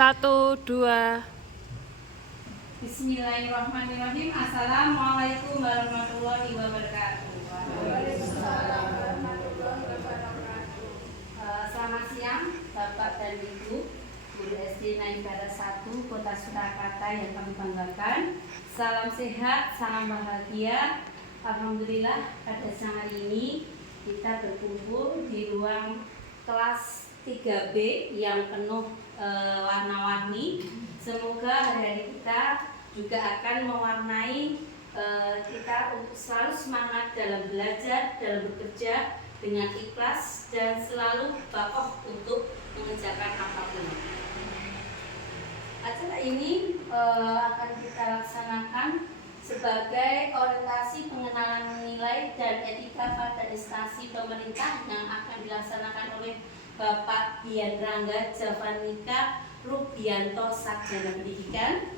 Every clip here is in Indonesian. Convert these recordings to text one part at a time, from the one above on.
Satu, dua. Bismillahirrahmanirrahim. Assalamualaikum warahmatullahi wabarakatuh. Waalaikumsalam warahmatullahi wabarakatuh. Selamat siang Bapak dan Ibu Guru SD Naibara 1 Kota Surakarta yang kami banggakan. Salam sehat, salam bahagia. Alhamdulillah pada siang hari ini kita berkumpul di ruang kelas 3B yang penuh warna-warni. Semoga hari-hari kita juga akan mewarnai kita untuk selalu semangat dalam belajar, dalam bekerja dengan ikhlas dan selalu bakoh untuk mengerjakan apapun. Acara ini akan kita laksanakan sebagai orientasi pengenalan nilai dan etika pada instansi pemerintah yang akan dilaksanakan oleh Bapak Dian Rangga Javanika Rubianto Sarjana Pendidikan.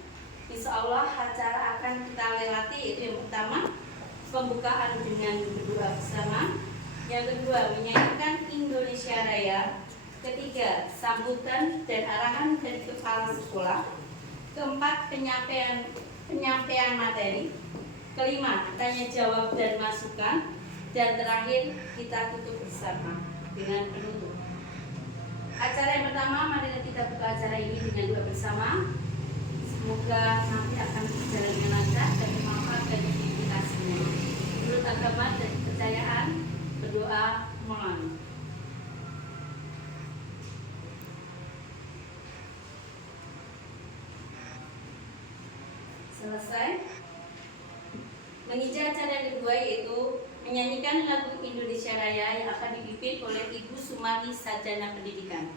Insya Allah acara akan kita lewati, yaitu yang pertama pembukaan dengan berdoa bersama, yang kedua menyanyikan Indonesia Raya, ketiga sambutan dan arahan dari kepala sekolah, keempat penyampaian materi, kelima tanya jawab dan masukan, dan terakhir kita tutup bersama dengan penutup. Acara yang pertama, mari kita buka acara ini dengan doa bersama. Semoga nanti akan berjalan dengan lancar dan bermanfaat bagi kita semua. Menurut agama dan kepercayaan, berdoa mohon. Selesai. Menginjak acara yang kedua, yaitu menyanyikan lagu Indonesia Raya yang akan dipimpin oleh Ibu Sumani Sarjana Pendidikan.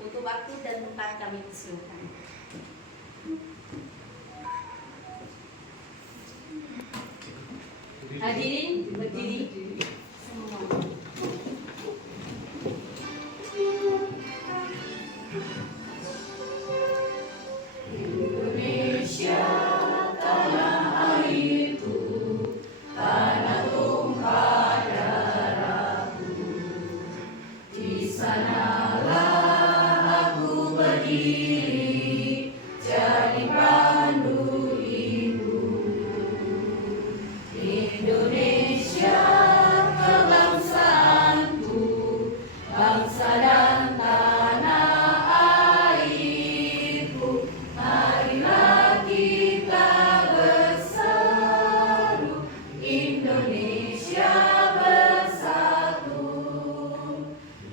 Untuk waktu dan tempat kami persilakan. Hadirin berdiri semua. Indonesia tanah airku, tanah tumpah darahku. Di sanalah aku berdiri, jadi pandu ibu. Indonesia kebangsaanku, bangsa dan tanah airku. Marilah kita berseru, Indonesia bersatu.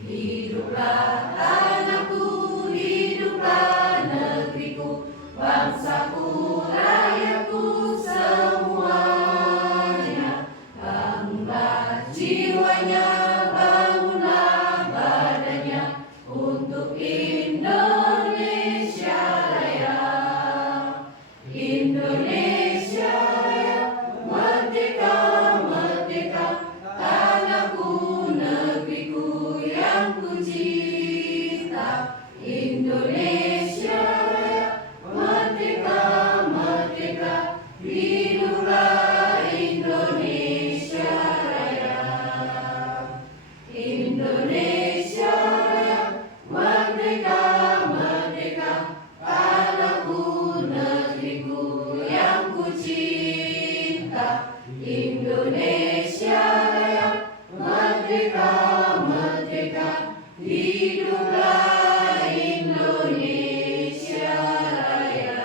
Hiduplah tanahku, hiduplah negeriku, bangsaku, rakyatku semuanya. Bangunlah jiwanya, bangunlah badannya untuk Indonesia Raya. Indonesia Raya, merdeka, merdeka, tanahku, negeriku yang ku cinta. Indonesia Raya, merdeka, merdeka, hiduplah Indonesia Raya. Indonesia Raya, merdeka, merdeka, tanahku, negeriku yang ku cinta. Indonesia Raya, merdeka, merdeka, hiduplah Indonesia Raya.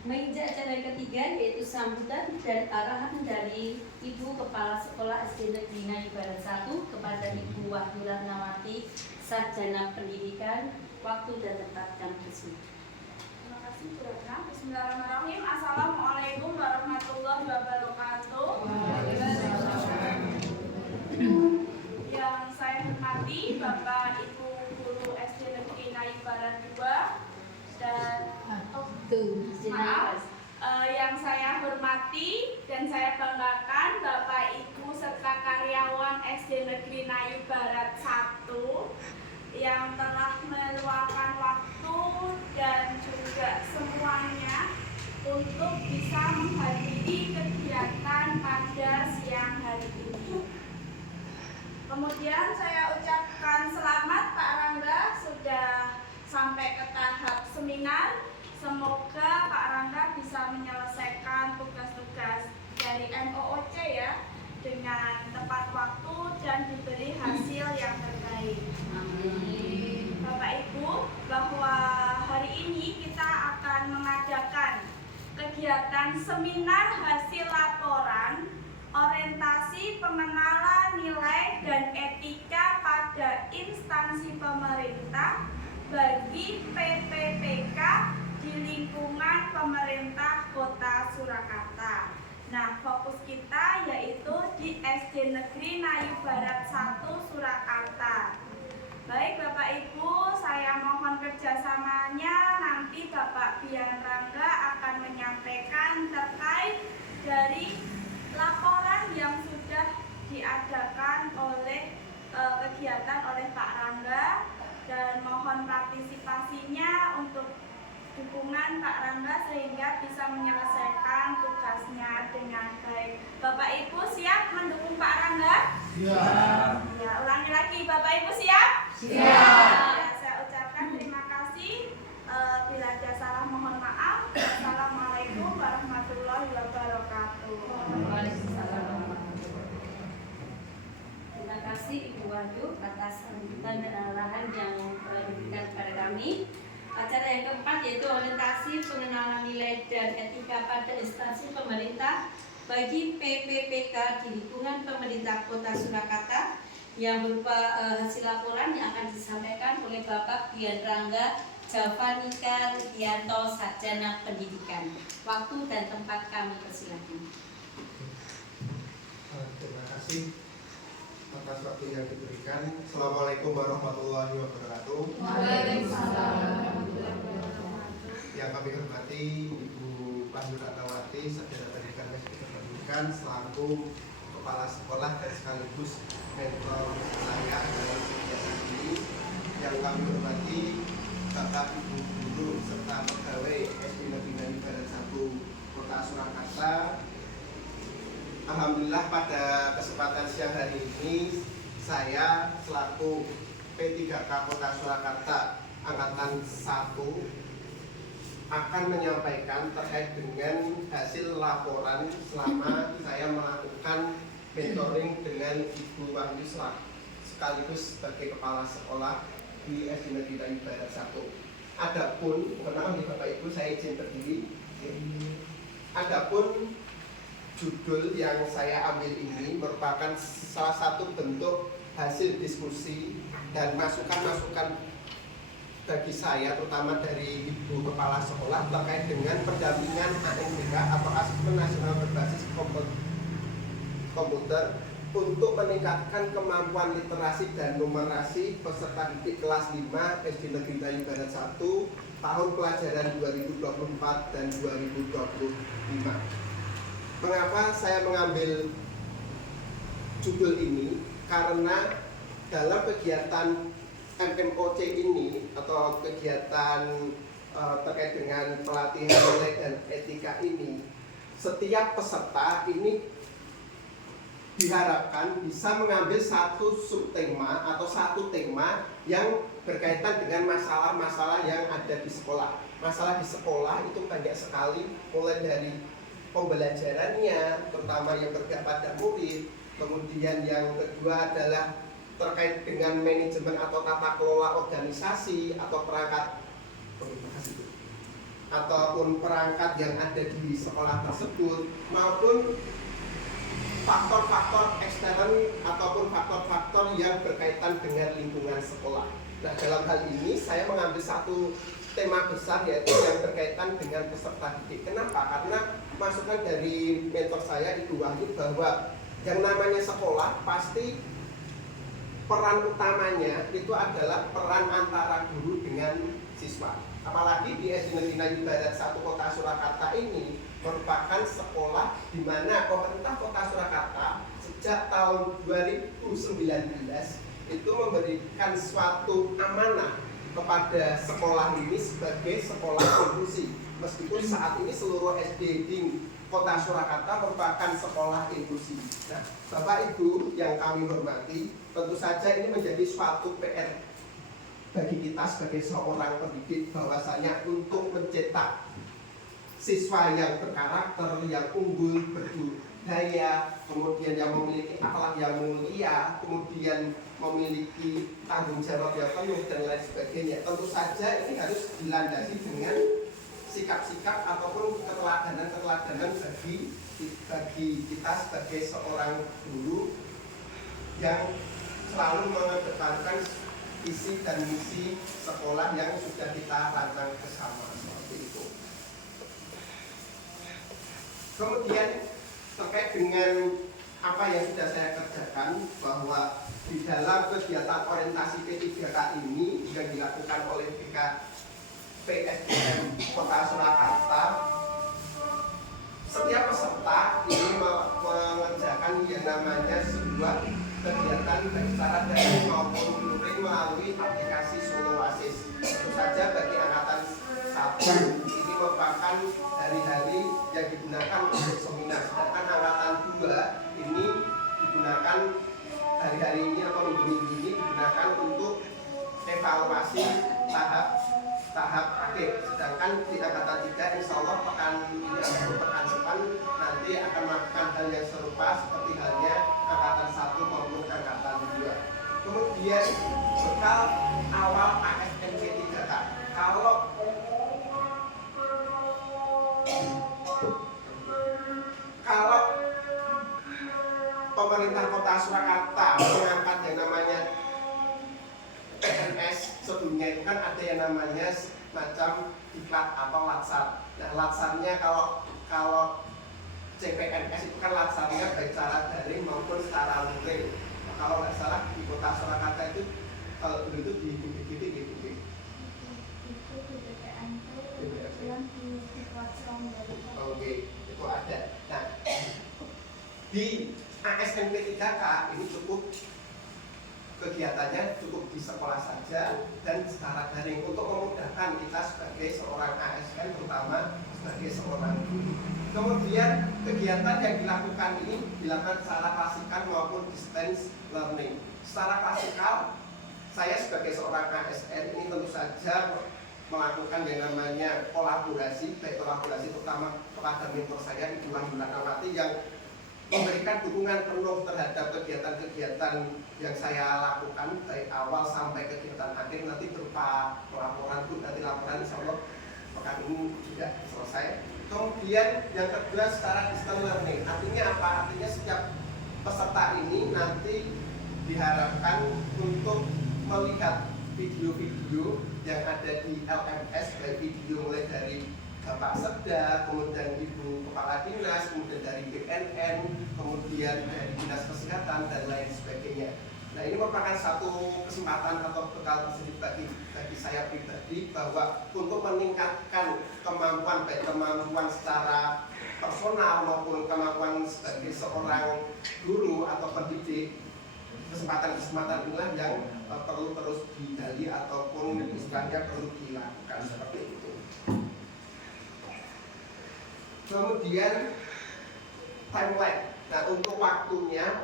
Menginjak acara yang ketiga, yaitu sambutan dan arahan dari Ibu Kepala Sekolah SD Negeri Naibara 1 kepada Ibu Wahyu Ratnawati Sarjana Pendidikan. Waktu dan tempat kami persilakan. Terima kasih Bu Ratna. Bismillahirrahmanirrahim. Assalamualaikum warahmatullahi wabarakatuh. Yang saya hormati Bapak Ibu Guru SD Negeri Naibara 2 dan yang saya hormati dan saya banggakan Bapak Ibu serta karyawan SD Negeri Naibara 1 yang telah meluangkan waktu dan juga untuk bisa menghadiri kegiatan pada siang hari ini. Kemudian saya ucapkan selamat Pak Rangga sudah sampai ke tahap seminar. Semoga Pak Rangga bisa menyelesaikan tugas-tugas dari MOOC ya dengan tepat waktu dan diberi hasil yang terbaik. Amin. Bapak Ibu, bahwa hari ini kita akan mengadakan kegiatan seminar hasil laporan orientasi pengenalan nilai dan etika pada instansi pemerintah bagi PPPK di lingkungan pemerintah Kota Surakarta. Nah, fokus kita yaitu di SD Negeri Nayu Barat 1 Surakarta. Baik Bapak Ibu, saya mohon kerjasamanya. Nanti Bapak Bian Rangga akan menyampaikan terkait dari laporan yang sudah diadakan oleh kegiatan oleh Pak Rangga, dan mohon partisipasinya untuk dukungan Pak Rangga sehingga bisa menyelesaikan tugasnya dengan baik. Bapak Ibu siap mendukung Pak Rangga? Siap. Ya, ulangi lagi, Bapak Ibu siap? Siap. Ya, saya ucapkan terima kasih. Bila ada salah mohon maaf. Assalamualaikum warahmatullahi wabarakatuh. Waalaikumsalam. Terima kasih Ibu Wahyu atas sambutan dan arahan yang telah diberikan kepada kami. Acara yang keempat yaitu orientasi pengenalan nilai dan etika pada instansi pemerintah bagi PPPK di lingkungan pemerintah Kota Surakarta yang berupa hasil laporan yang akan disampaikan oleh Bapak Bian Rangga Javanika Rianto, Sarjana Pendidikan. Waktu dan tempat kami persilakan. Terima kasih atas waktu yang diberikan. Assalamualaikum warahmatullahi wabarakatuh. Yang kami hormati Ibu Wahyu Ratnawati, Sarjana Pendidikan selaku Kepala Sekolah dan sekaligus mentor saya dalam kegiatan ini. Yang kami hormati Bapak Ibu Guru serta pegawai SD Negeri Nayu Barat 1 Kota Surakarta. Alhamdulillah pada kesempatan siang hari ini saya selaku P3K Kota Surakarta Angkatan 1 akan menyampaikan terkait dengan hasil laporan selama saya melakukan mentoring dengan Ibu Wahyu sekaligus sebagai kepala sekolah di SD Negeri Nayu Barat 1. Adapun, perkenalkan Bapak Ibu, saya izin berdiri. Adapun judul yang saya ambil ini merupakan salah satu bentuk hasil diskusi dan masukan-masukan bagi saya, terutama dari Ibu Kepala Sekolah terkait dengan pendampingan ANBK atau Asesmen Nasional Berbasis Komputer untuk meningkatkan kemampuan literasi dan numerasi peserta didik kelas 5 SD Negeri Nayu Barat 1 tahun pelajaran 2024 dan 2025. Mengapa saya mengambil judul ini? Karena dalam kegiatan MMOC ini atau kegiatan terkait dengan pelatihan nilai dan etika ini, setiap peserta ini diharapkan bisa mengambil satu subtema atau satu tema yang berkaitan dengan masalah-masalah yang ada di sekolah. Masalah di sekolah itu banyak sekali, mulai dari pembelajarannya, terutama yang berkaitan pada murid. Kemudian yang kedua adalah terkait dengan manajemen atau tata kelola organisasi atau perangkat ataupun perangkat yang ada di sekolah tersebut, maupun faktor-faktor ekstern ataupun faktor-faktor yang berkaitan dengan lingkungan sekolah. Nah, dalam hal ini saya mengambil satu tema besar yaitu yang berkaitan dengan peserta didik. Kenapa? Karena masukan dari mentor saya Ibu Wahyu bahwa yang namanya sekolah pasti peran utamanya itu adalah peran antara guru dengan siswa. Apalagi di SD Negeri Nayu Barat 1 Kota Surakarta ini merupakan sekolah di mana pemerintah Kota Surakarta sejak tahun 2019 itu memberikan suatu amanah kepada sekolah ini sebagai sekolah inklusi. Meskipun saat ini seluruh SD di Kota Surakarta merupakan sekolah inklusi. Nah, Bapak Ibu yang kami hormati, tentu saja ini menjadi suatu PR bagi kita sebagai seorang pendidik, bahwasanya untuk mencetak siswa yang berkarakter, yang unggul, berbudaya, kemudian yang memiliki akhlak yang mulia, kemudian memiliki tanggung jawab yang penuh dan lain sebagainya. Tentu saja ini harus dilandasi dengan sikap-sikap ataupun keteladanan bagi kita sebagai seorang guru yang selalu mengedepankan visi dan misi sekolah yang sudah kita rancang bersama, seperti itu. Kemudian terkait dengan apa yang sudah saya kerjakan, bahwa di dalam kegiatan orientasi P3K ini yang dilakukan oleh PSDM Kota Surakarta, setiap peserta ini mengerjakan yang namanya sebuah kegiatan baik secara daring maupun luring melalui aplikasi Solo Oasis. Tentu saja bagi angkatan 1 ini merupakan hari-hari yang digunakan untuk seminar, sedangkan angkatan 2 ini digunakan hari-hari ini atau minggu-minggu ini digunakan untuk evaluasi tahap akhir. Sedangkan di angkatan 3 insya Allah pekan ini atau pekan depan nanti akan melakukan hal yang serupa seperti halnya angkatan 1 maupun angkatan 2. Kemudian bekal awal ASNP 3K. Kalau pemerintah Kota Surakarta mengangkat yang namanya PNS, sebelumnya itu kan ada yang namanya macam diklat atau latsar. Nah, latsarnya kalau CPNS itu kan latsarnya baik secara daring maupun secara luring. Nah, kalau nggak salah di Kota Surakarta itu kalau dulu itu di BPGP gitu. Oke, itu ada. Nah, di ASNP 3K ini cukup kegiatannya cukup di sekolah saja dan secara daring untuk memudahkan kita sebagai seorang ASN, terutama sebagai seorang guru. Kemudian kegiatan yang dilakukan ini dilakukan secara klasikal maupun distance learning. Secara klasikal, saya sebagai seorang ASN ini tentu saja melakukan yang namanya kolaborasi, baik kolaborasi terutama kepada mentor saya Ibu Wulanawati yang memberikan dukungan penuh terhadap kegiatan-kegiatan yang saya lakukan baik awal sampai kegiatan akhir, nanti berupa laporan pun, nanti laporan insya Allah pekan ini sudah selesai. Kemudian yang kedua secara distance learning, artinya apa? Artinya setiap peserta ini nanti diharapkan untuk melihat video-video yang ada di LMS, baik video mulai dari Bapak Sekda, kemudian Ibu Kepala Dinas, kemudian dari BNN, kemudian dari Dinas Kesehatan dan lain sebagainya. Nah, ini merupakan satu kesempatan atau bekal tersebut bagi saya pribadi, bahwa untuk meningkatkan kemampuan, baik kemampuan secara personal maupun kemampuan sebagai seorang guru atau pendidik, kesempatan-kesempatan inilah yang perlu terus digali ataupun istilahnya perlu dilakukan seperti itu. Kemudian timeline. Nah, untuk waktunya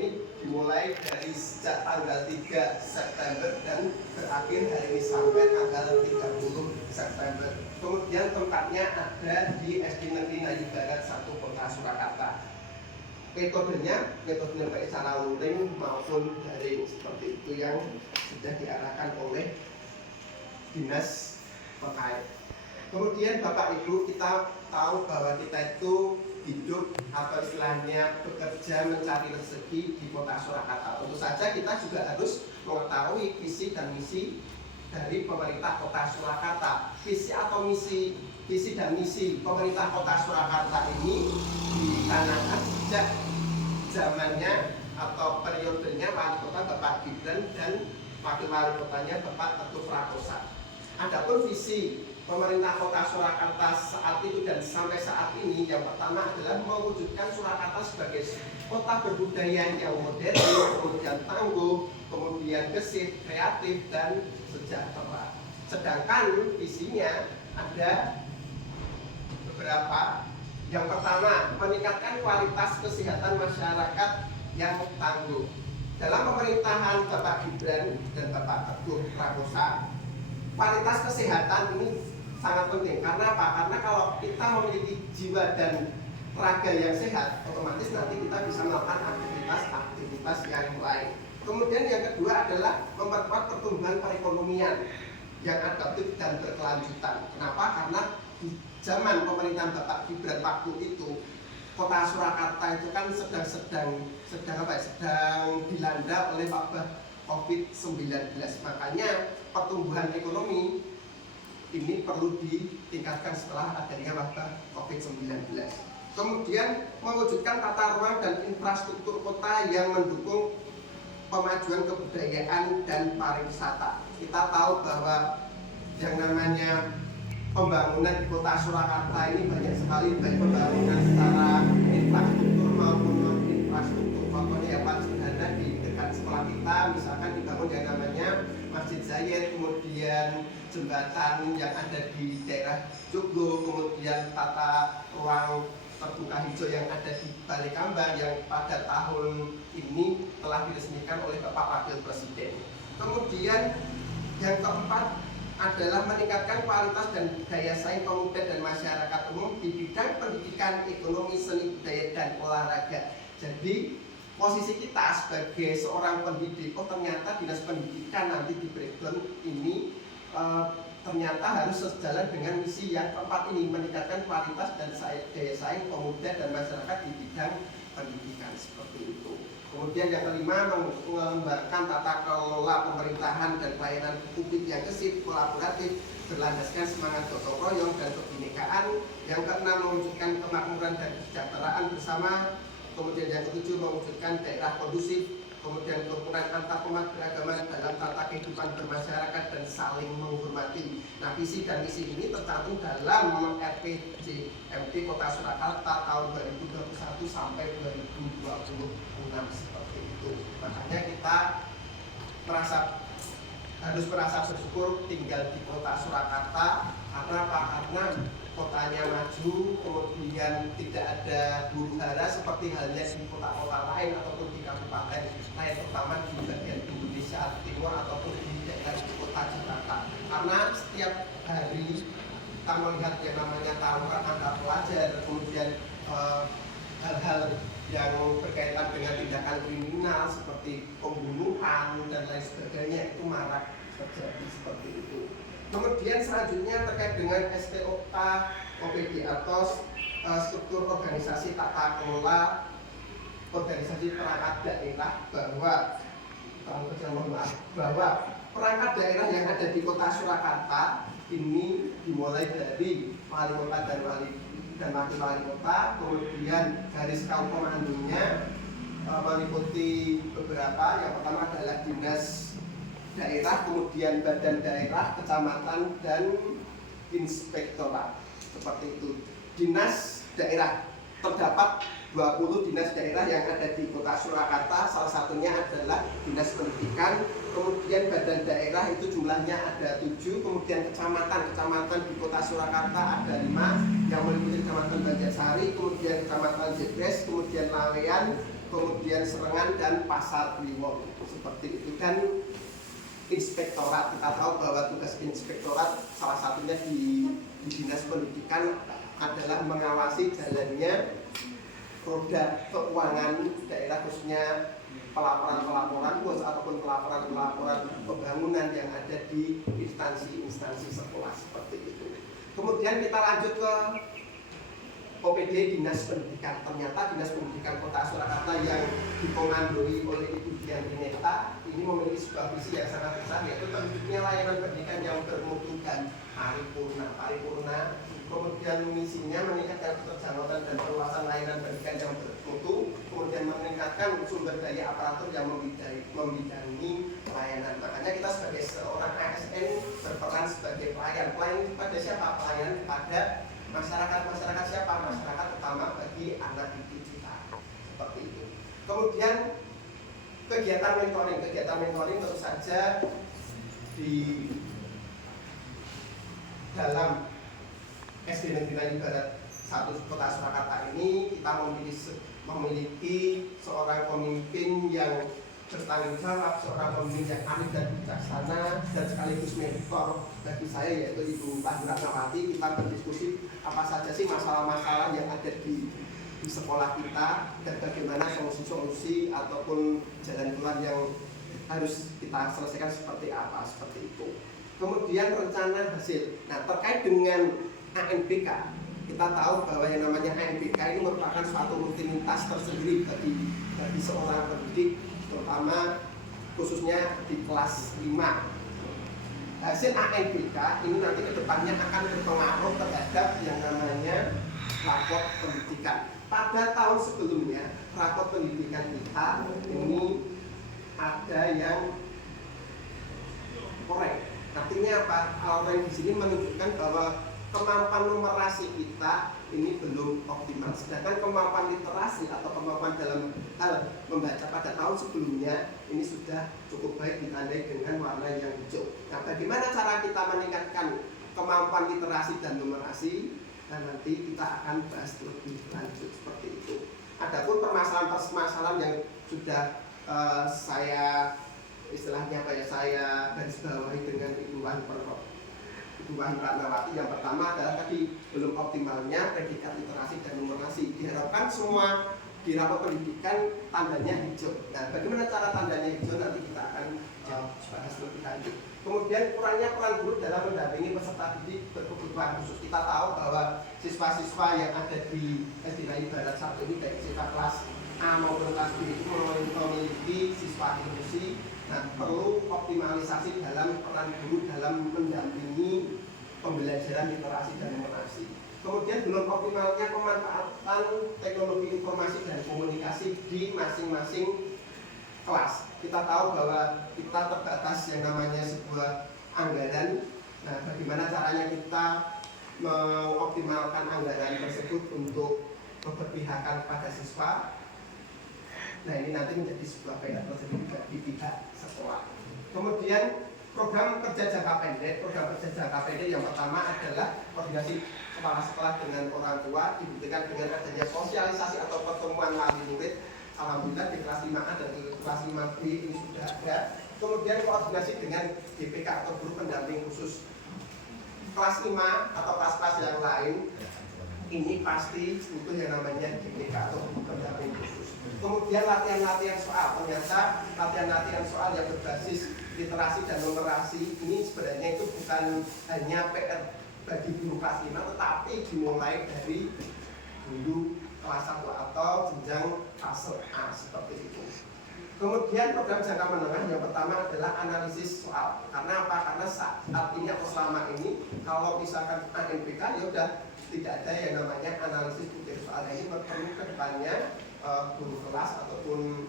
ini dimulai dari sejak tanggal 3 September dan berakhir hari ini sampai tanggal 30 September. Kemudian tempatnya ada di SD Negeri Ngayu Barat 1 Kota Surakarta. Metodenya baik secara luring maupun daring, seperti itu yang sudah diarahkan oleh dinas terkait. Kemudian Bapak Ibu, kita tahu bahwa kita itu hidup atau istilahnya bekerja mencari rezeki di Kota Surakarta. Tentu saja kita juga harus mengetahui visi dan misi dari pemerintah Kota Surakarta. Visi dan misi pemerintah Kota Surakarta ini ditanamkan sejak zamannya atau periodenya wali kota Bapak Gibran dan wakil wali kotanya Bapak Teguh Prakosa. Adapun visi pemerintah Kota Surakarta saat itu dan sampai saat ini, yang pertama adalah mewujudkan Surakarta sebagai kota berbudaya yang modern, kemudian tangguh, kemudian gesit, kreatif, dan sejahtera. Sedangkan visinya ada beberapa. Yang pertama, meningkatkan kualitas kesehatan masyarakat yang tangguh. Dalam pemerintahan Bapak Gibran dan Bapak Teguh Prakosa, kualitas kesehatan ini sangat penting. Karena apa? Karena kalau kita memiliki jiwa dan raga yang sehat, otomatis nanti kita bisa melakukan aktivitas yang lain. Kemudian yang kedua adalah memperkuat pertumbuhan perekonomian yang adaptif dan berkelanjutan. Kenapa? Karena di zaman pemerintahan Bapak Gibran waktu itu, kota Surakarta itu kan sedang dilanda oleh wabah COVID-19. Makanya pertumbuhan ekonomi ini perlu ditingkatkan setelah adanya wabah COVID-19. Kemudian mewujudkan tata ruang dan infrastruktur kota yang mendukung pemajuan kebudayaan dan pariwisata. Kita tahu bahwa yang namanya pembangunan di kota Surakarta ini banyak sekali, baik pembangunan secara infrastruktur maupun non infrastruktur. Contohnya yang paling sederhana di dekat sekolah kita, misalkan dibangun yang namanya Masjid Zayed, kemudian jembatan yang ada di daerah Joglo, kemudian tata ruang terbuka hijau yang ada di Balai Kambang yang pada tahun ini telah diresmikan oleh Bapak Wakil Presiden. Kemudian yang keempat adalah meningkatkan kualitas dan daya saing pemuda dan masyarakat umum di bidang pendidikan, ekonomi, seni, budaya, dan olahraga. Jadi posisi kita sebagai seorang pendidik, ternyata dinas pendidikan nanti di breakdown ini ternyata harus sejalan dengan misi yang keempat ini, meningkatkan kualitas dan daya saing pemuda dan masyarakat di bidang pendidikan, seperti itu. Kemudian yang kelima, mengembangkan tata kelola pemerintahan dan pelayanan publik yang gesit, kolaboratif, berlandaskan semangat gotong royong dan kebinekaan. Yang keenam, mewujudkan kemakmuran dan kesejahteraan bersama. Kemudian yang ketujuh, mewujudkan daerah kondusif. Kemudian kerukunan antar umat beragama dalam tata kehidupan bermasyarakat dan saling menghormati. Nah, visi dan misi ini tercantum dalam RPJMD Kota Surakarta tahun 2021 sampai 2026, seperti itu. Makanya kita harus merasa bersyukur tinggal di Kota Surakarta. Karena apa? Karena kotanya maju, kemudian tidak ada huru hara seperti halnya di kota-kota lain ataupun di kabupaten lain, terutama di bagian Indonesia Timur ataupun di daerah kota Jakarta. Karena setiap hari kita melihat yang namanya tawuran antar pelajar, kemudian hal-hal yang berkaitan dengan tindakan kriminal seperti pembunuhan dan lain sebagainya itu marak terjadi seperti itu. Kemudian selanjutnya terkait dengan STOK OPD atau struktur organisasi tata kelola organisasi perangkat daerah, bahwa perangkat daerah yang ada di Kota Surakarta ini dimulai dari wali kota dan wakil wali kota, kemudian garis kaum komandonya meliputi beberapa. Yang pertama adalah dinas daerah, kemudian badan daerah, kecamatan, dan inspektorat, seperti itu. Dinas daerah, terdapat 20 dinas daerah yang ada di Kota Surakarta, salah satunya adalah dinas pendidikan. Kemudian badan daerah itu jumlahnya ada 7, kemudian kecamatan di Kota Surakarta ada 5 yang meliputi Kecamatan Banjarsari, kemudian Kecamatan Jebres, kemudian Lawean, kemudian Serengan, dan Pasar Kliwon, seperti itu. Dan inspektorat, kita tahu bahwa tugas inspektorat salah satunya di dinas pendidikan adalah mengawasi jalannya roda keuangan daerah, khususnya pelaporan-pelaporan ataupun pelaporan-pelaporan pembangunan yang ada di instansi-instansi sekolah, seperti itu. Kemudian kita lanjut ke OPD Dinas Pendidikan. Ternyata Dinas Pendidikan Kota Surakarta yang dikomandoi oleh Ibu Dian Pineta ini memiliki sebuah visi yang sangat besar, yaitu terwujudnya layanan pendidikan yang bermutu dan paripurna. Kemudian misinya meningkatkan keterjangkauan dan perluasan layanan pendidikan yang bermutu, kemudian meningkatkan sumber daya aparatur yang membidangi layanan. Makanya kita sebagai seorang ASN berperan sebagai pelayan pada siapa? Pelayan pada masyarakat siapa? Masyarakat utama bagi anak didik kita, seperti itu. Kemudian kegiatan mentoring tentu saja dalam SD Negeri Barat 1 Kota Surakarta ini kita memiliki seorang pemimpin yang bertanggung jawab, seorang pemimpin yang arif dan bijaksana dan sekaligus mentor bagi saya, yaitu Ibu Pak Ratnawati. Kita berdiskusi apa saja sih masalah-masalah yang ada di sekolah kita dan bagaimana solusi-solusi ataupun jalan keluar yang harus kita selesaikan seperti apa, seperti itu. Kemudian rencana hasil. Nah, terkait dengan ANBK, kita tahu bahwa yang namanya ANBK ini merupakan suatu rutinitas tersendiri bagi seorang pendidik, terutama khususnya di kelas 5. Hasil ANBK ini nanti kedepannya akan berpengaruh terhadap yang namanya rapor pendidikan. Pada tahun sebelumnya, rapor pendidikan kita ini ada yang korek. Artinya apa? Orang di sini menunjukkan bahwa kemampuan numerasi kita ini belum optimal. Sedangkan kemampuan literasi atau kemampuan dalam hal membaca pada tahun sebelumnya ini sudah cukup baik, ditandai dengan warna yang hijau. Nah, bagaimana cara kita meningkatkan kemampuan literasi dan numerasi? Dan nanti kita akan bahas lebih lanjut seperti itu. Adapun permasalahan-permasalahan yang sudah saya istilahnya saya garis bawahi dengan Ibu Wahyu Ratnawati. Yang pertama adalah tadi belum optimalnya predikat literasi dan numerasi. Diharapkan semua di rapor pendidikan tandanya hijau. Nah, bagaimana cara tandanya hijau nanti kita akan bahas lebih lanjut. Kemudian kurangnya peran guru dalam mendampingi peserta didik berkebutuhan khusus. Kita tahu bahwa siswa-siswa yang ada di SD Negeri Barat 1 ini baik siswa kelas A maupun kelas B itu memiliki siswa inklusi. Nah, perlu optimalisasi dalam peran guru dalam mendampingi pembelajaran literasi dan numerasi. Kemudian belum optimalnya pemanfaatan teknologi informasi dan komunikasi di masing-masing kelas. Kita tahu bahwa kita terbatas yang namanya sebuah anggaran. Nah, bagaimana caranya kita mengoptimalkan anggaran tersebut untuk keberpihakan pada siswa? Nah, ini nanti menjadi sebuah PR tersendiri bagi pihak sekolah. Kemudian program kerja jangka pendek. Program kerja jangka pendek yang pertama adalah koordinasi kepala sekolah dengan orang tua, dibuktikan dengan adanya sosialisasi atau pertemuan wali murid. Alhamdulillah di kelas 5A dan di kelas 5B ini sudah ada. Kemudian koordinasi dengan GPK atau guru pendamping khusus. Kelas 5 atau kelas-kelas yang lain ini pasti butuh yang namanya GPK atau guru pendamping khusus. Kemudian latihan-latihan soal. Ternyata latihan-latihan soal yang berbasis literasi dan numerasi ini sebenarnya itu bukan hanya PR bagi guru kelas 5, tetapi dimulai dari dulu kelas 1 atau jenjang fase A seperti itu. Kemudian program jangka menengah yang pertama adalah analisis soal. Karena apa? Karena saat ini atau selama ini kalau misalkan ANBK ya udah tidak ada yang namanya analisis butir soal. Ini perlu ke depannya guru kelas ataupun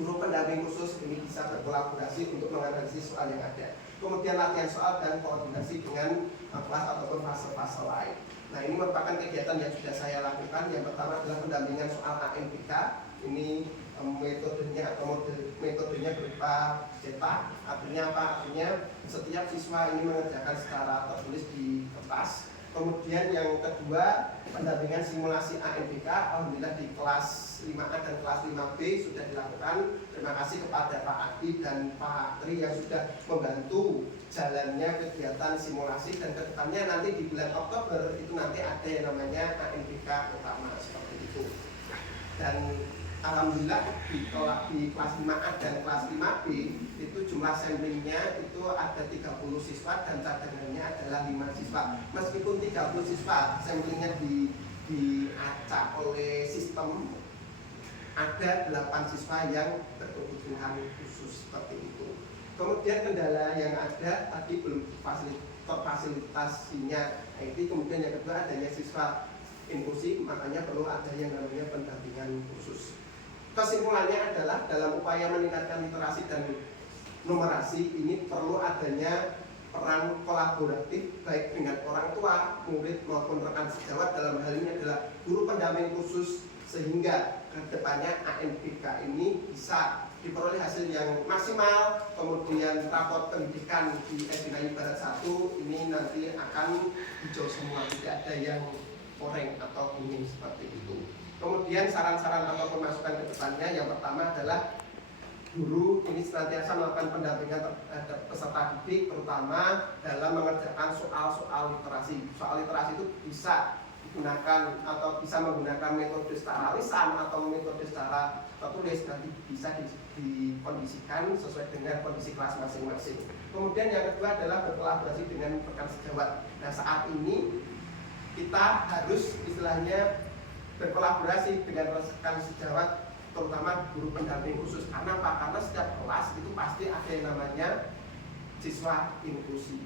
guru pendamping khusus ini bisa berkolaborasi untuk menganalisis soal yang ada. Kemudian latihan soal dan koordinasi dengan kelas ataupun fase-fase lain. Nah, ini merupakan kegiatan yang sudah saya lakukan. Yang pertama adalah pendampingan soal ANBK. Ini metodenya berupa cetak. Artinya apa? Artinya setiap siswa ini mengerjakan secara tertulis di kertas. Kemudian yang kedua, pendampingan simulasi ANBK. Alhamdulillah di kelas 5A dan kelas 5B sudah dilakukan. Terima kasih kepada Pak Adi dan Pak Tri yang sudah membantu jalannya kegiatan simulasi, dan kedepannya nanti di bulan Oktober itu nanti ada yang namanya ANBK utama seperti itu. Dan alhamdulillah di kelas 5A dan kelas 5B itu jumlah samplingnya itu ada 30 siswa dan cadangannya adalah 5 siswa. Meskipun 30 siswa samplingnya diacak oleh sistem, ada 8 siswa yang berkebutuhan khusus seperti itu. Kemudian kendala yang ada tadi belum terfasilitasinya IT. Kemudian yang kedua adanya siswa inklusi, makanya perlu ada yang namanya pendampingan khusus. Kesimpulannya adalah dalam upaya meningkatkan literasi dan numerasi ini perlu adanya peran kolaboratif baik dengan orang tua, murid maupun rekan sejawat. Dalam hal ini adalah guru pendamping khusus, sehingga kedepannya ANBK ini bisa diperoleh hasil yang maksimal, kemudian raport pendidikan di SDKI Barat 1 ini nanti akan hijau semua, tidak ada yang oranye atau kuning seperti itu. Kemudian saran-saran ataupun masukan ke depannya, yang pertama adalah guru ini senantiasa melakukan pendampingan terhadap peserta didik, terutama dalam mengerjakan soal-soal literasi. Soal literasi itu bisa digunakan atau bisa menggunakan metode secara lisan atau metode secara tertulis, nanti bisa dikondisikan sesuai dengan kondisi kelas masing-masing. Kemudian yang kedua adalah berkolaborasi dengan rekan sejawat. Nah, saat ini kita harus istilahnya berkolaborasi dengan rekan sejawat, terutama guru pendamping khusus. Karena apa? Karena setiap kelas itu pasti ada yang namanya siswa inklusi.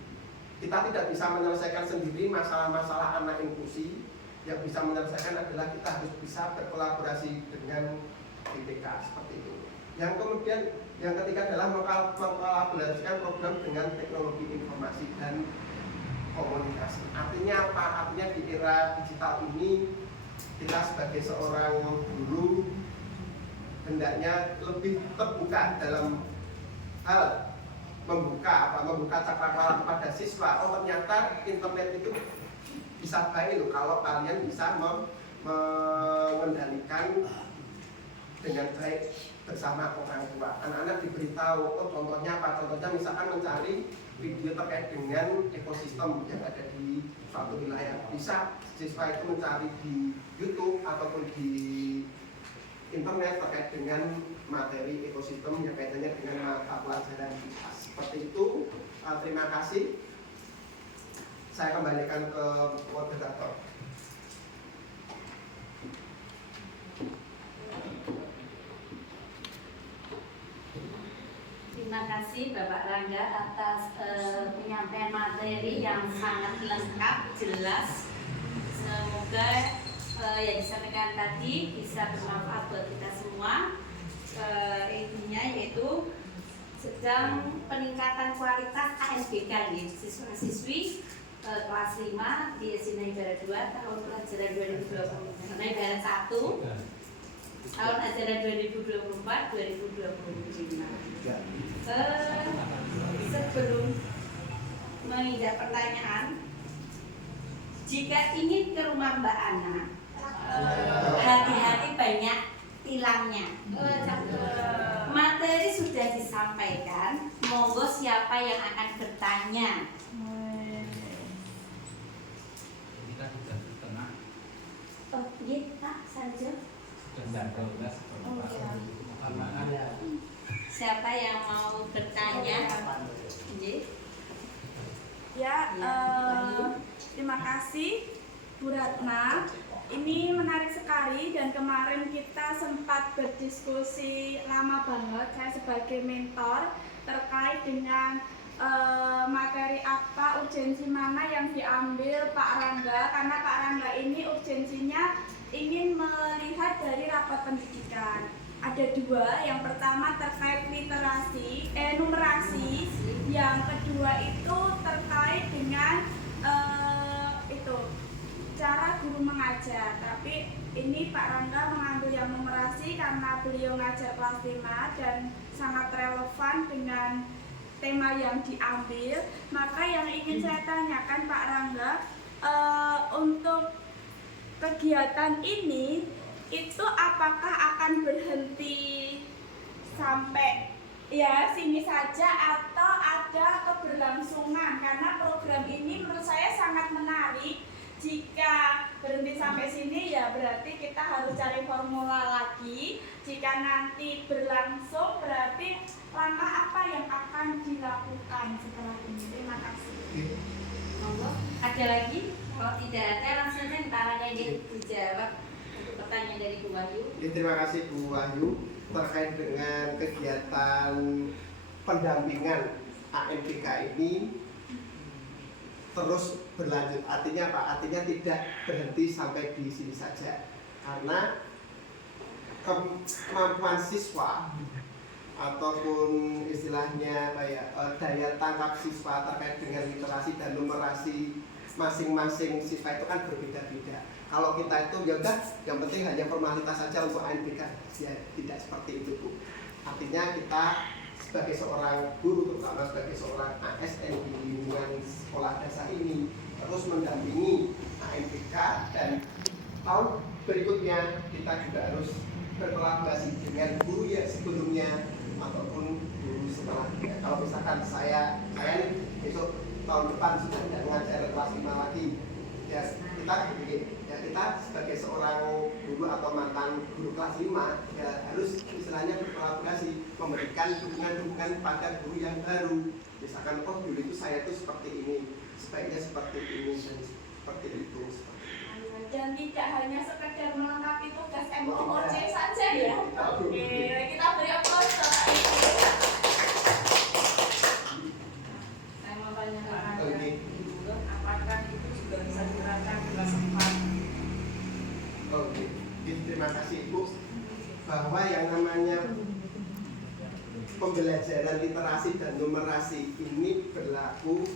Kita tidak bisa menyelesaikan sendiri masalah-masalah anak inklusi. Yang bisa menyelesaikan adalah kita harus bisa berkolaborasi dengan BPK seperti itu. Yang kemudian yang ketiga adalah mengkolaborasikan program dengan teknologi informasi dan komunikasi. Artinya apa? Artinya di era digital ini kita sebagai seorang guru hendaknya lebih terbuka dalam hal membuka cakrawala kepada siswa. Oh, ternyata internet itu bisa baik loh kalau kalian bisa mengendalikan dengan baik bersama orang tua. Anak-anak diberitahu, oh contohnya apa? Contohnya misalkan mencari video terkait dengan ekosistem yang ada di suatu wilayah. Bisa siswa itu mencari di YouTube ataupun di internet terkait dengan materi ekosistem yang kaitannya dengan mata pelajaran kita. Seperti itu. Terima kasih. Saya kembalikan ke moderator. Terima kasih Bapak Rangga atas penyampaian materi yang sangat lengkap, jelas. Semoga yang disampaikan tadi bisa bermanfaat buat kita semua. Intinya yaitu sedang peningkatan kualitas ANBK nih, siswa-siswi kelas 5 di SDKI Barat 2 tahun pelajaran 2020, Barat 1 tahun ajaran 2024-2025. Sebelum menginjak pertanyaan, jika ingin ke rumah Mbak Ana, hati-hati banyak tilangnya. Materi sudah disampaikan, monggo siapa yang akan bertanya. Oh, iya, Pak, saja. Siapa yang mau bertanya? Ya, terima kasih Bu Ratna. Ini menarik sekali dan kemarin kita sempat berdiskusi lama banget, saya sebagai mentor terkait dengan materi apa, urgensi mana yang diambil Pak Rangga, karena Pak Rangga ini urgensinya ingin melihat dari rapat pendidikan. Ada dua, yang pertama terkait literasi, numerasi, yang kedua itu terkait dengan cara guru mengajar. Tapi ini Pak Rangga mengambil yang numerasi karena beliau ngajar kelas 5 dan sangat relevan dengan tema yang diambil. Maka yang ingin saya tanyakan Pak Rangga, untuk kegiatan ini itu apakah akan berhenti sampai ya sini saja atau ada keberlangsungan? Karena program ini menurut saya sangat menarik. Jika berhenti sampai sini ya berarti kita harus cari formula lagi. Jika nanti berlangsung berarti langkah apa yang akan dilakukan setelah ini? Terima kasih. Monggo. Ada lagi? Kalau tidak ada langsung saja ntaranya dijawab untuk pertanyaan dari Bu Wahyu. Terima kasih Bu Wahyu terkait dengan kegiatan pendampingan ANBK ini terus berlanjut. Artinya apa? Artinya tidak berhenti sampai di sini saja. Karena kemampuan siswa ataupun istilahnya daya tangkap siswa terkait dengan literasi dan numerasi masing-masing siswa itu kan berbeda-beda. Kalau kita itu ya udah yang penting hanya formalitas saja untuk ANBK, ya tidak seperti itu Bu. Artinya kita sebagai seorang guru, terutama sebagai seorang ASN di lingkungan sekolah dasar ini terus mendampingi AMPK, dan tahun berikutnya kita juga harus berkolaborasi dengan guru yang sebelumnya ataupun guru setelahnya. Kalau misalkan saya nih besok tahun depan sudah tidak mengajar kelas 5 lagi, ya kita sebagai seorang guru atau mantan guru kelas 5 ya harus istilahnya berkolaborasi, memberikan dukungan pada guru yang baru. Misalkan oh dulu itu saya itu seperti ini, sebaiknya seperti ini dan seperti itu. Dan tidak hanya sekedar melengkapi tugas MOOC saja ya. Oke, kita beri aplaus Bapak Ibu. Saya mau tanya ke Anda. Oke. Apakah itu juga bisa diterapkan di kelas 4? Oke, terima kasih Ibu. Bahwa yang namanya pembelajaran literasi dan numerasi ini berlaku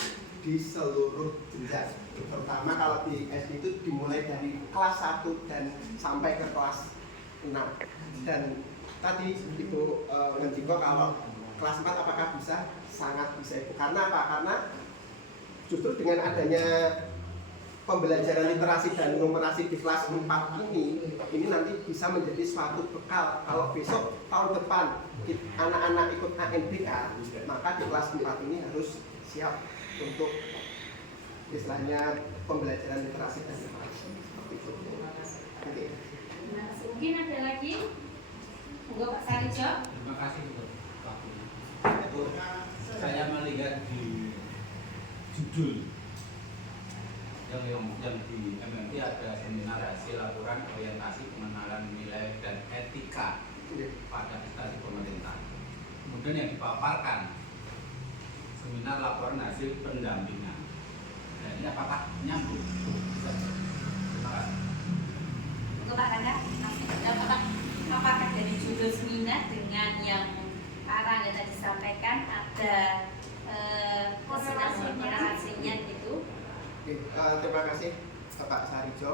di seluruh jenjang. Terutama kalau di SD itu dimulai dari kelas 1 dan sampai ke kelas 6. Dan tadi Ibu menjawab kalau kelas 4 apakah bisa? Sangat bisa Ibu. Karena apa? Karena justru dengan adanya pembelajaran literasi dan numerasi di kelas 4 ini nanti bisa menjadi suatu bekal kalau besok tahun depan anak-anak ikut ANBK, maka di kelas 4 ini harus siap untuk istilahnya pembelajaran literasi dan numerasi seperti itu. Oke. Nah, mungkin ada lagi? Monggo Pak Sarijo. Terima kasih untuk waktunya. Itu saya melihat di judul yang di MMT ada seminar hasil laporan orientasi pengenalan nilai dan etika pada instansi pemerintah. Kemudian yang dipaparkan seminar laporan hasil pendampingan. Nah, ini apakah nyambung? Terima kasih. Untuk Pak Rangga, apakah dari judul seminar dengan yang Pak Rangga tadi sampaikan ada korelasinya gitu? Oke, terima kasih Bapak Sarijo.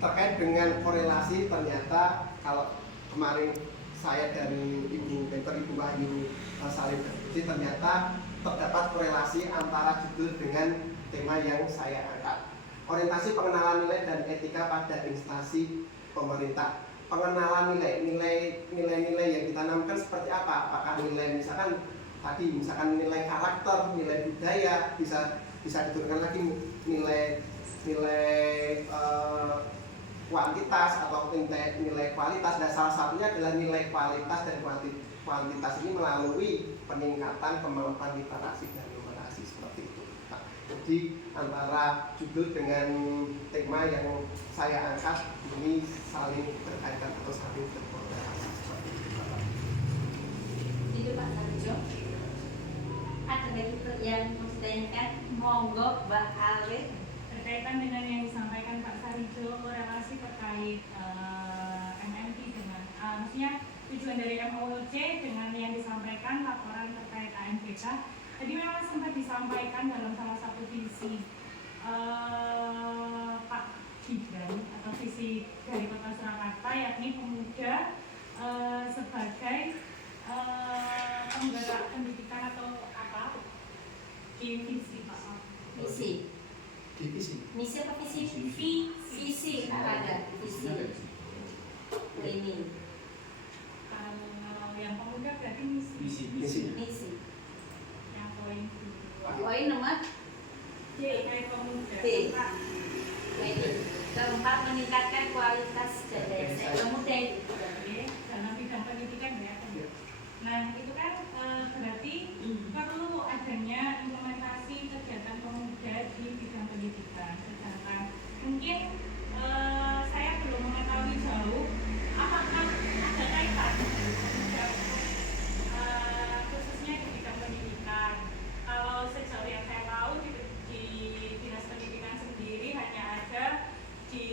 Terkait dengan korelasi, ternyata kalau kemarin saya dan Ibu Mentor Ibu Wahyu Salim Darbusi, ternyata terdapat korelasi antara judul dengan tema yang saya angkat. Orientasi pengenalan nilai dan etika pada instansi pemerintah. Pengenalan nilai-nilai yang ditanamkan seperti apa? Apakah nilai misalkan nilai karakter, nilai budaya, bisa diturunkan lagi nilai kuantitas atau nilai kualitas. Dan salah satunya adalah nilai kualitas dan kuantitas ini melalui peningkatan kemampuan literasi dan numerasi seperti itu. Nah, jadi antara judul dengan tema yang saya angkat ini saling berkaitan atau saling berkorelasi seperti itu. Itu Pak Sarijo. Ada lagi yang mau ditanyakan? Monggo Mbak Alif. Berkaitan dengan yang disampaikan Pak Sarijo, korelasi terkait MMT dengan maksudnya tujuan dari MOOC dengan yang disampaikan laporan terkait AMPK. Tadi memang sempat disampaikan dalam salah satu visi Pak Gibran atau visi dari Kota Surakarta, yakni pemuda sebagai penggerak pendidikan atau apa di visi Pak? Visi. Divisi. Misi apa visi? Visi ada. Visi. Ini. Kalau yang pemuda berarti misi. Misi. Yang poin Poin nomor D terkait pemuda. D. Ini. Keempat, meningkatkan kualitas dan daya saing pemuda. Dalam bidang pendidikan ya. Nah itu kan berarti perlu adanya implementasi kegiatan pemuda di bidang pendidikan. Sedangkan mungkin saya belum mengetahui jauh apakah ada kaitan dari pemuda khususnya di bidang pendidikan. Kalau sejauh yang saya tahu di dinas pendidikan sendiri hanya ada di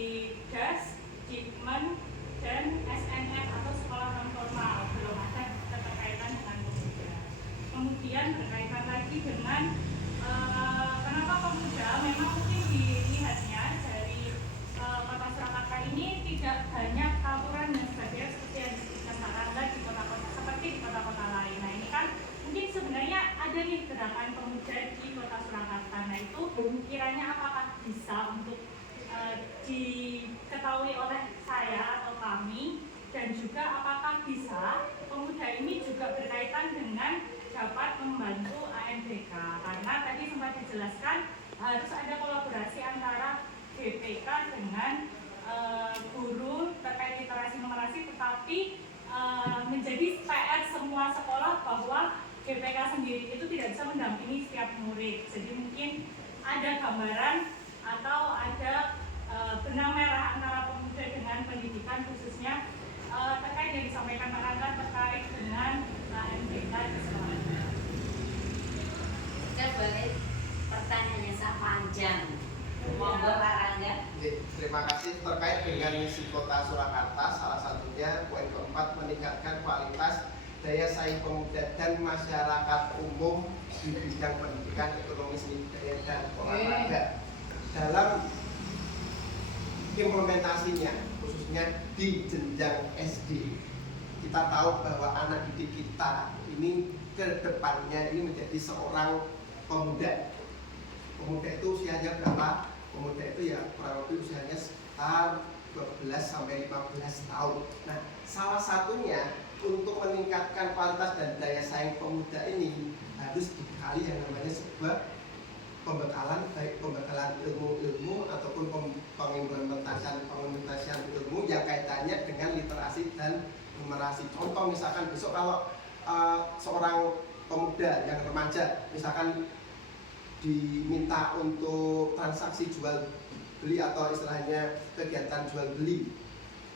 DAS, Dikmen, dan SNF atau sekolah non formal, belum ada keterkaitan dengan pemuda. Kemudian berkaitan lagi dengan kenapa pemuda, memang mungkin dilihatnya dari Kota Surakarta ini tidak banyak tawuran dan sebagainya seperti yang disebutkan Pak Rangga di kota-kota seperti di diketahui oleh saya atau kami, dan juga apakah bisa pemuda ini juga berkaitan dengan dapat membantu AMBK, karena tadi sempat dijelaskan harus ada kolaborasi antara GPK dengan guru terkait literasi numerasi, tetapi menjadi PR semua sekolah bahwa GPK sendiri itu tidak bisa mendampingi setiap murid. Jadi mungkin ada gambaran atau ada benang merah antara pemuda dengan pendidikan, khususnya terkait yang disampaikan Pak Rangga terkait dengan AMBK di sekolahnya. Saya boleh pertanyaannya sangat panjang. Monggo Pak Rangga. Terima kasih. Terkait dengan misi Kota Surakarta, salah satunya poin keempat, meningkatkan kualitas daya saing pemuda dan masyarakat umum di bidang pendidikan, ekonomi, seni budaya, dan olahraga. Dalam implementasinya, khususnya di jenjang SD, kita tahu bahwa anak didik kita ini ke depannya ini menjadi seorang pemuda. Pemuda itu usianya berapa? Pemuda itu ya kurang lebih usianya sekitar 12 sampai 15 tahun. Nah, salah satunya untuk meningkatkan kualitas dan daya saing pemuda ini harus dibekali yang namanya sebuah pembekalan, baik pembekalan ilmu-ilmu ataupun pengimplementasian ilmu yang kaitannya dengan literasi dan numerasi. Contoh misalkan besok kalau seorang pemuda yang remaja misalkan diminta untuk transaksi jual beli atau istilahnya kegiatan jual beli,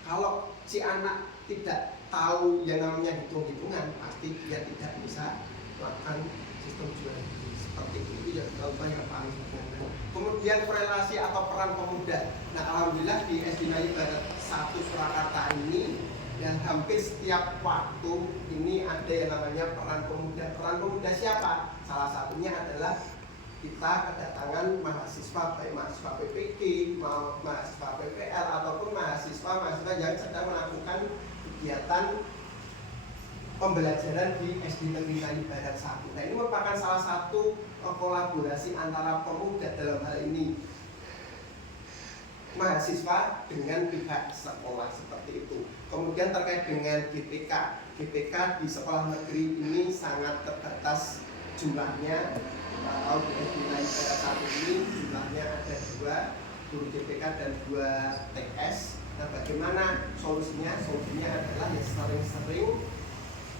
kalau si anak tidak tahu yang namanya hitung-hitungan, pasti dia tidak bisa melakukan sistem jual beli seperti itu. Ya contoh yang paling sederhana. Kemudian korelasi atau peran pemuda. Nah, alhamdulillah di SD Negeri Barat 1 Surakarta ini yang hampir setiap waktu ini ada yang namanya peran pemuda. Peran pemuda siapa? Salah satunya adalah kita kedatangan mahasiswa, baik mahasiswa PPG, mahasiswa PPL, ataupun mahasiswa yang sedang melakukan kegiatan pembelajaran di SD Negeri Kayu Barat 1. Nah, ini merupakan salah satu kolaborasi antara pemuda, dalam hal ini mahasiswa dengan pihak sekolah, seperti itu. Kemudian terkait dengan GPK, GPK di sekolah negeri ini sangat terbatas jumlahnya. Tahu di SD Negeri Barat 1 ini jumlahnya ada 2 guru GPK dan 2 TS. Nah, bagaimana solusinya? Solusinya adalah ya sering-sering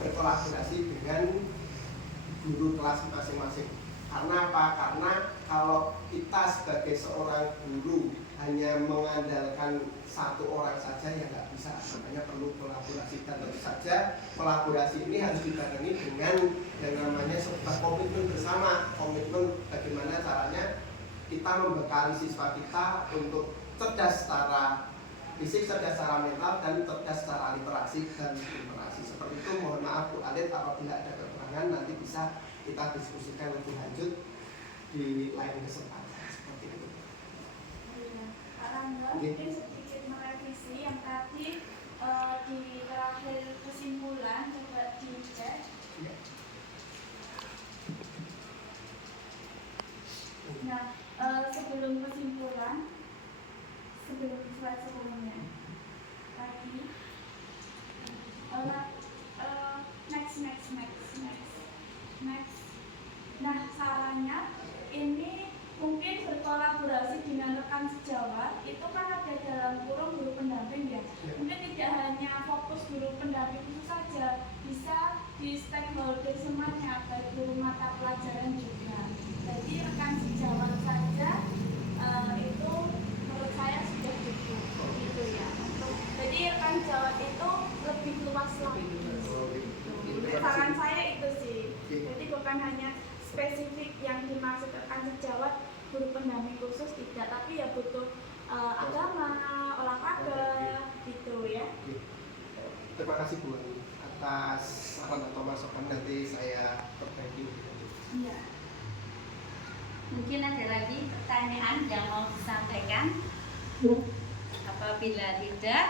berkolaborasi dengan guru kelas masing-masing. Karena apa? Karena kalau kita sebagai seorang guru hanya mengandalkan satu orang saja ya nggak bisa, makanya perlu kolaborasi. Dan tentu saja kolaborasi ini harus dibarengi dengan yang namanya sebuah komitmen bersama. Komitmen bagaimana caranya kita membekali siswa kita untuk cerdas secara fisik, cerdas secara mental, dan cerdas secara literasi dan numerasi. Seperti itu. Mohon maaf Bu Alit apabila ada kekurangan, nanti bisa kita diskusikan lebih lanjut di lain kesempatan. Seperti itu. Pak Rangga, mungkin sedikit merevisi yang tadi di terakhir kesimpulan coba dicek. Ya. Nah, sebelum kesimpulan, sebelum slide sebelumnya tadi, next. Nah, sarannya ini mungkin berkolaborasi dengan rekan sejawat. Itu kan ada dalam kurung guru pendamping ya. Mungkin tidak hanya fokus guru pendamping itu saja, bisa di stakeholder semuanya, baik guru mata pelajaran juga. Jadi rekan sejawat saja itu menurut saya sudah cukup gitu ya. Jadi rekan sejawat itu lebih luas lagi. Saran saya itu sih. Jadi bukan hanya spesifik yang dimaksud rekan sejawat guru pendamping khusus, tidak, tapi ya butuh agama, olahraga gitu ya. Terima kasih Bu atas saran atau masukan, nanti saya perbaiki. Iya. Mungkin ada lagi pertanyaan yang mau disampaikan? Apabila tidak,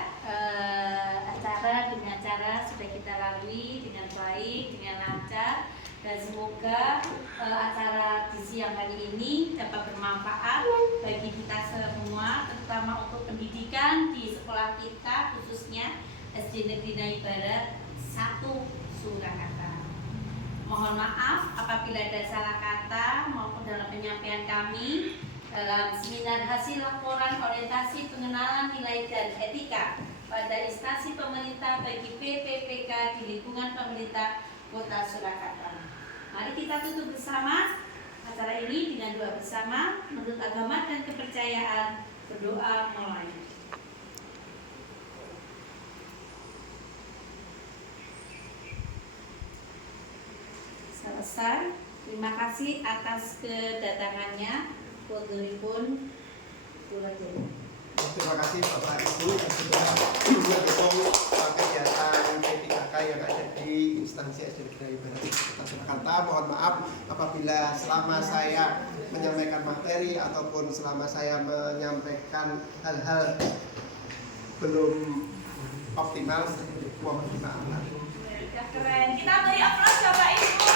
acara sudah kita lalui dengan baik, dengan lancar. Dan semoga acara di siang hari ini dapat bermanfaat bagi kita semua, terutama untuk pendidikan di sekolah kita, khususnya SD Negeri Nai Barat 1 Surakarta. Mohon maaf apabila ada salah kata maupun dalam penyampaian kami dalam seminar hasil laporan orientasi pengenalan nilai dan etika pada instansi pemerintah bagi PPPK di lingkungan pemerintah Kota Surakarta. Mari kita tutup bersama acara ini dengan doa bersama menurut agama dan kepercayaan. Berdoa mulai. Selesai. Terima kasih atas kedatangannya. Fotoipun Turajaya. Terima kasih Bapak Ibu yang sudah mendukung kegiatan P3K yang ada di instansi SD Negeri Barat Kota Surakarta. Mohon maaf apabila selama saya menyampaikan materi ataupun selama saya menyampaikan hal-hal belum optimal. Mohon maaf. Keren. Kita beri aplaus Bapak Ibu.